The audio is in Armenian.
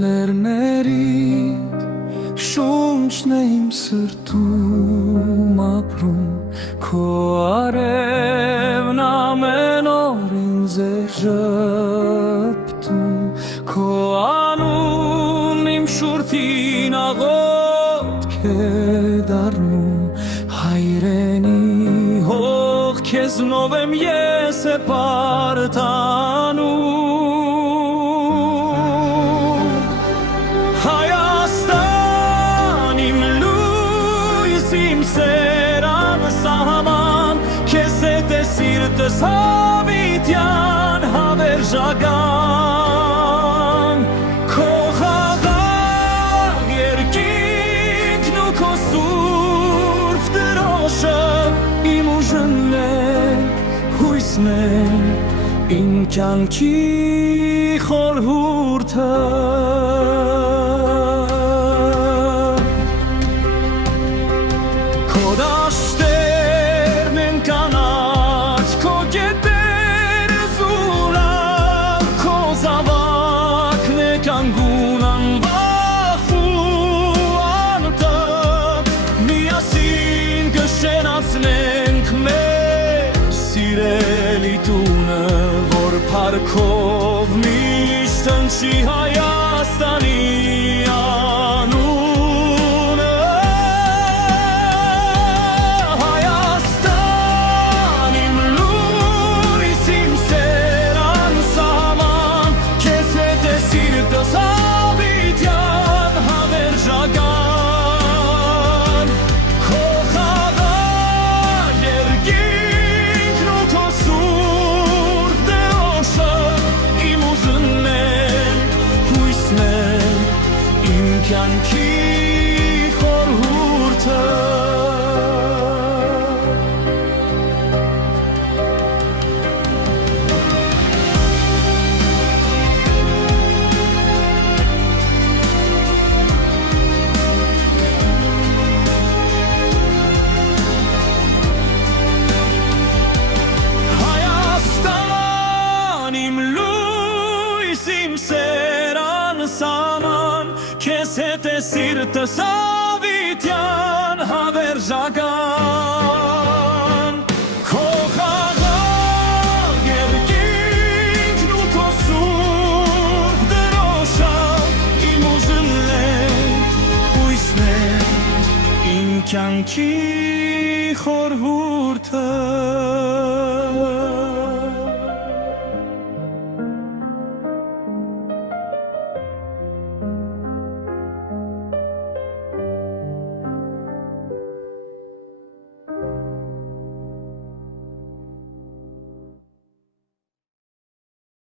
լերների շունչն է իմ սրտում ապրում քո արևն ամեն օր ինձ է ժպտում քո անուն իմ շուրթին աղոթք է դառնում հայրենի հող քեզնով եմ ես է պարտանում Սիրտս հավիտյան հավերժական Քո խաղաղ երկինքն ու քո սուրբ դրոշը Իմ ուժն է, հույսն է, իմ կյանքի խորհուրդը Քո դաշտերն են կանաչ Կանգուն անվախ ու անտապ Միասին կշենացնենք մեր սիրելի տունը Որ պարքով միշտ հնչի Հայաստանի անունը Հայաստան իմ լույս իմ սեր անսահման Քեզ հետ է սիրտս հավիտյան հավերժական Քո խաղաղ երկինքն ու քո սուրբ դրոշը Իմ ուզն է, հույսն է, իմ կյանքի խորհուրդը Քեզ հետ է սիրտս հավիտյան հավերժական Քո խաղաղ երկինքն ու քո սուրբ դրոշը Իմ ուժն է, հույսն է, իմ կյանքի խորհուրդը